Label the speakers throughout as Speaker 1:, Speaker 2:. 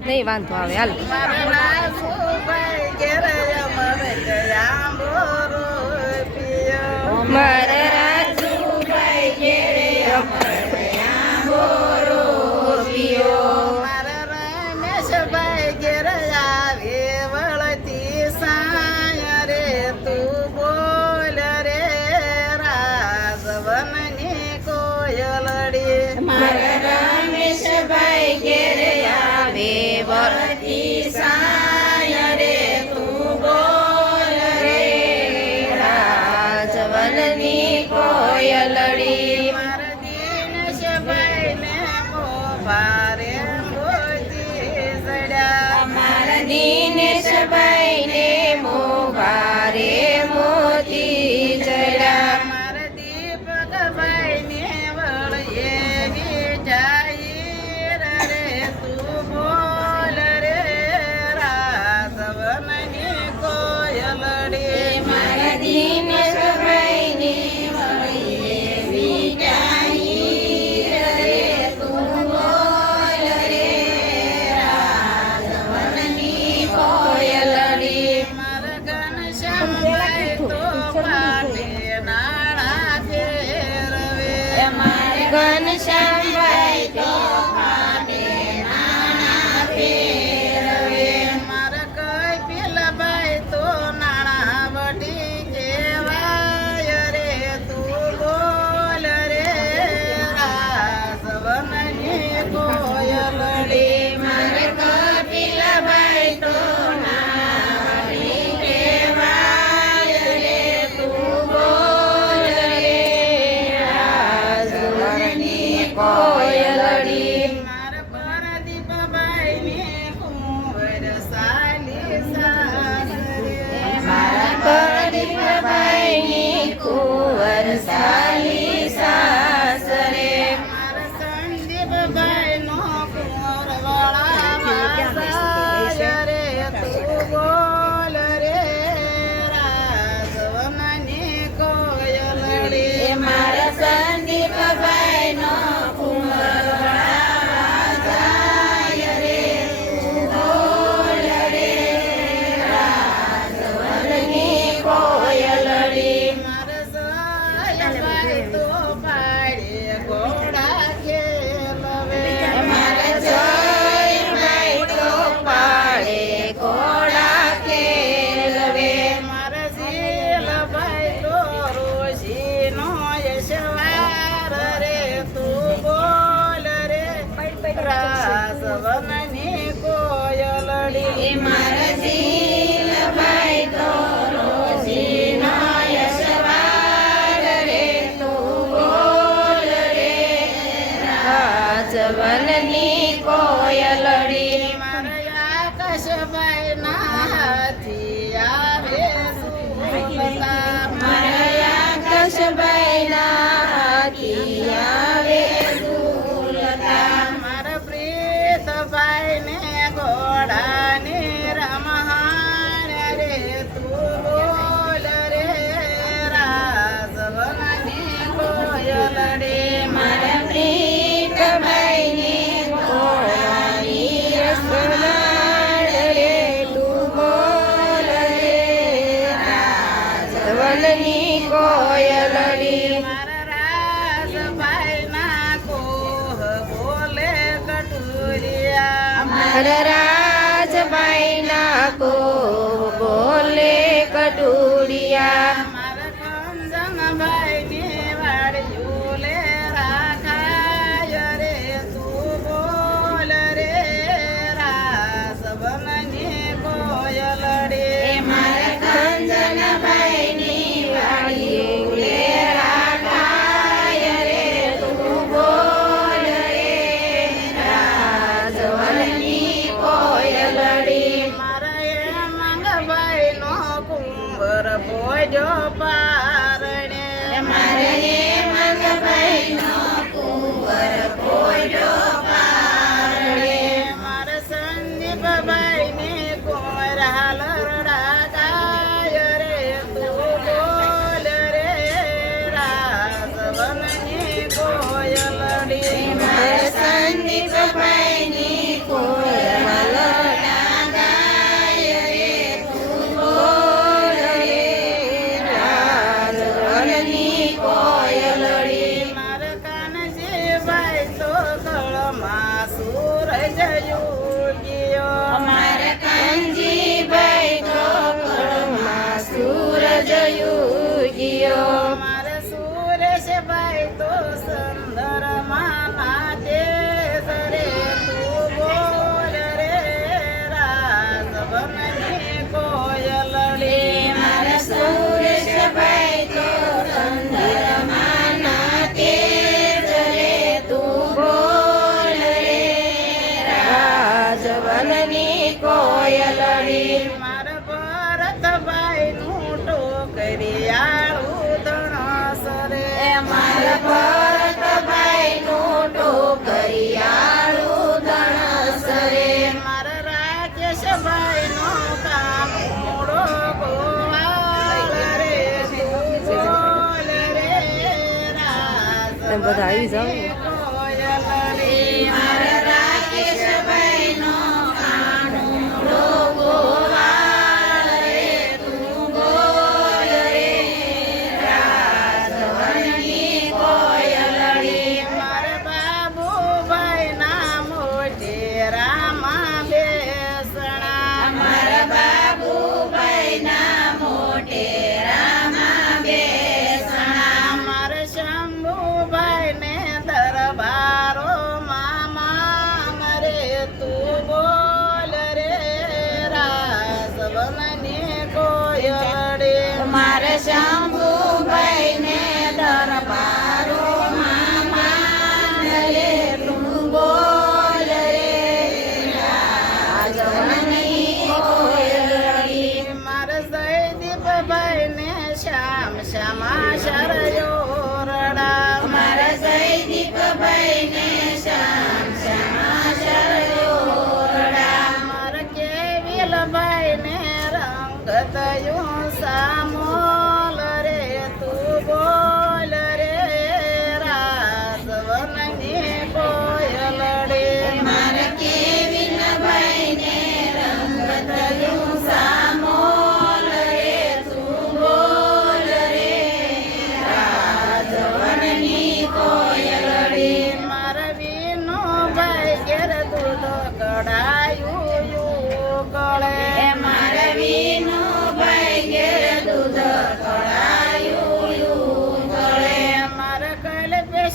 Speaker 1: નહીં વાંધો આવે હાલ. મારે હરરાજભાઈના કો
Speaker 2: પરબો જો પારણે.
Speaker 1: મારે
Speaker 2: મંગભાઈ નો કુંવર પોડ્યો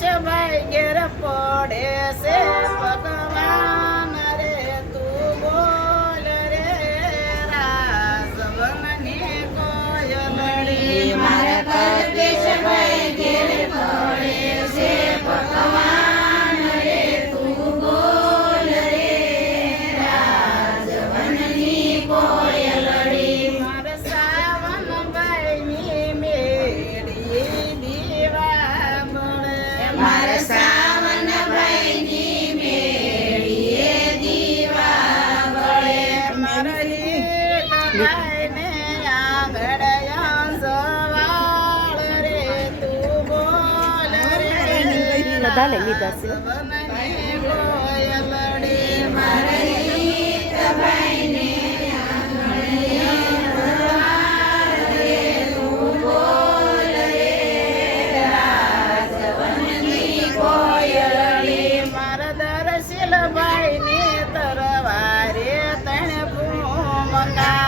Speaker 2: કેશભાઈ ઘેર પડે છે.
Speaker 3: બધાને લીધા છે.
Speaker 2: ને તરવારે તણ મકા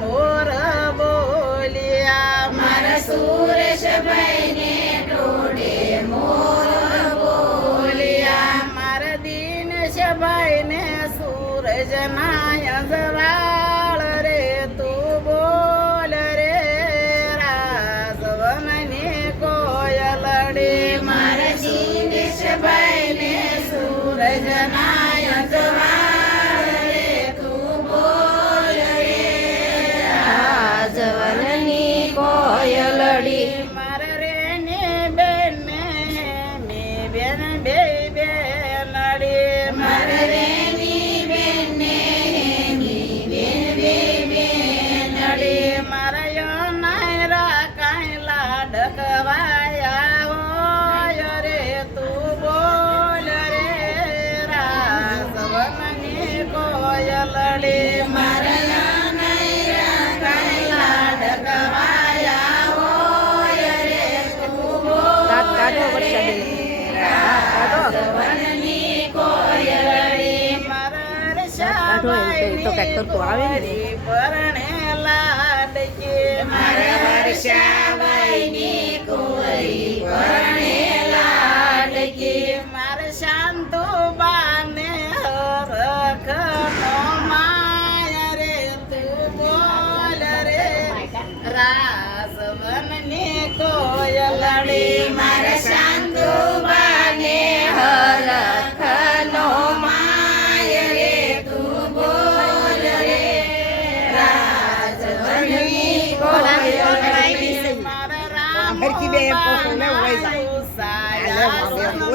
Speaker 1: મોર બોલિયા.
Speaker 2: મારા સુરેશ ભાઈ साडी કાંઈક સરખું આવે ને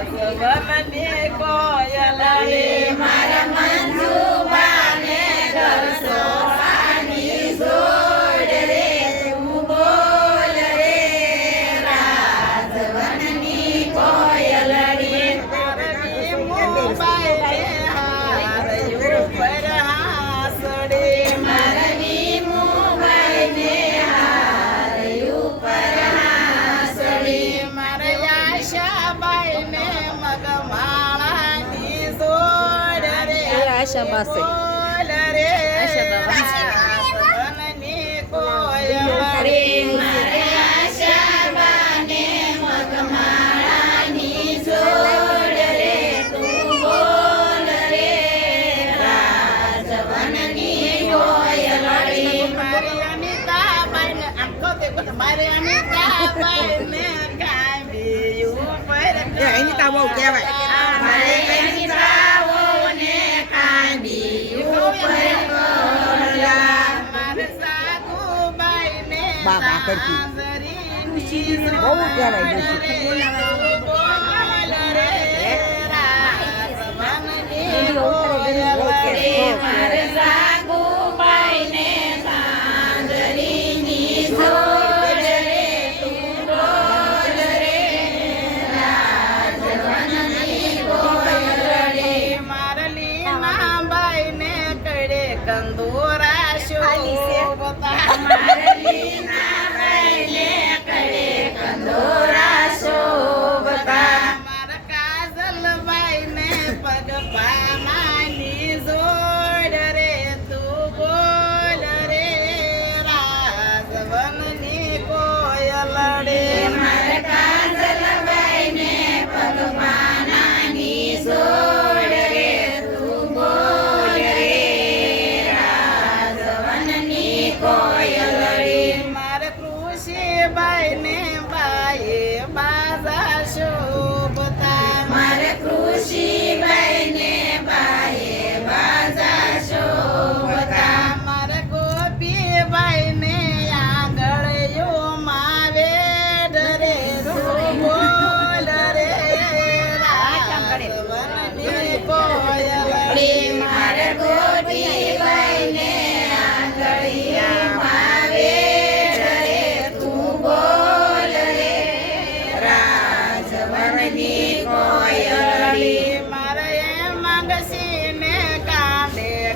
Speaker 4: ભગવતને કોયલને
Speaker 1: મારા મંજુબાને
Speaker 2: કરશો આશા પાસે
Speaker 5: આશા
Speaker 1: બાબા Yeah, ini tahu kau
Speaker 4: kau. બા
Speaker 5: બા કરતી બહુ કહેવાય ડોશી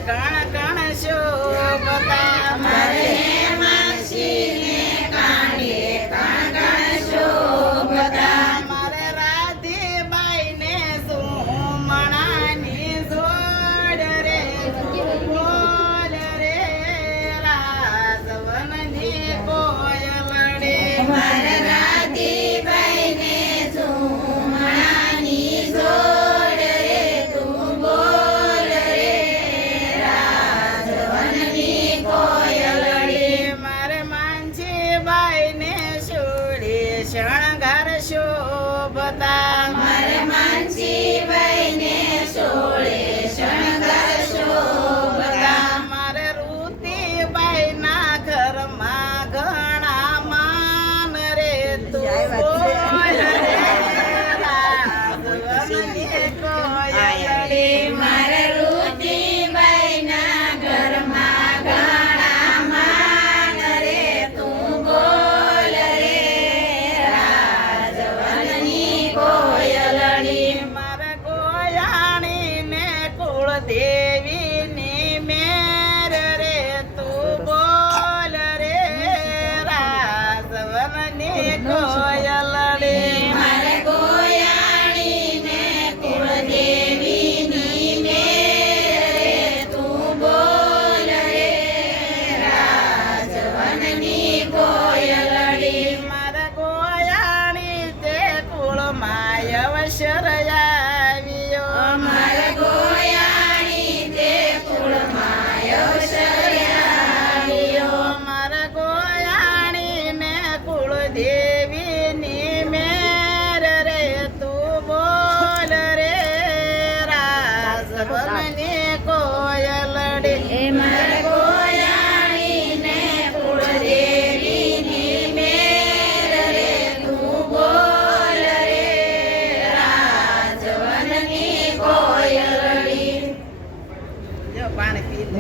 Speaker 2: Edgar.